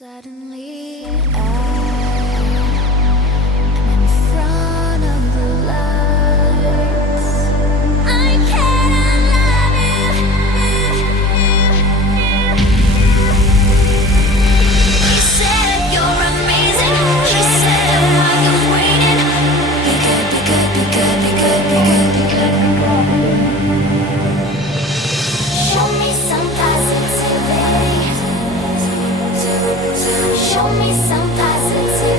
Suddenly, I'm in front of the lights. I can't love you. He said you're amazing. He said while you're waiting, be good, be good, be good, be good, be good, be good. Show me some positivity. Show me some positivity.